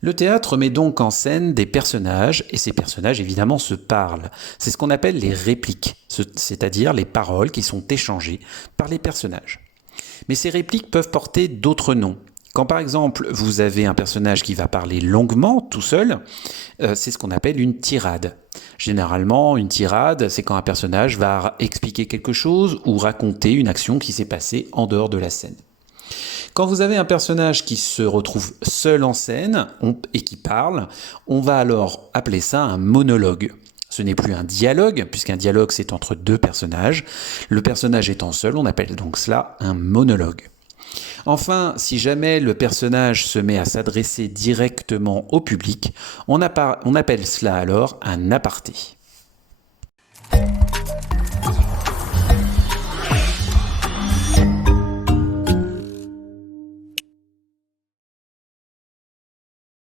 Le théâtre met donc en scène des personnages, et ces personnages évidemment se parlent. C'est ce qu'on appelle les répliques, c'est-à-dire les paroles qui sont échangées par les personnages. Mais ces répliques peuvent porter d'autres noms. Quand par exemple vous avez un personnage qui va parler longuement tout seul, c'est ce qu'on appelle une tirade. Généralement, une tirade, c'est quand un personnage va expliquer quelque chose ou raconter une action qui s'est passée en dehors de la scène. Quand vous avez un personnage qui se retrouve seul en scène et qui parle, on va alors appeler ça un monologue. Ce n'est plus un dialogue, puisqu'un dialogue c'est entre deux personnages. Le personnage étant seul, on appelle donc cela un monologue. Enfin, si jamais le personnage se met à s'adresser directement au public, on appelle cela alors un aparté.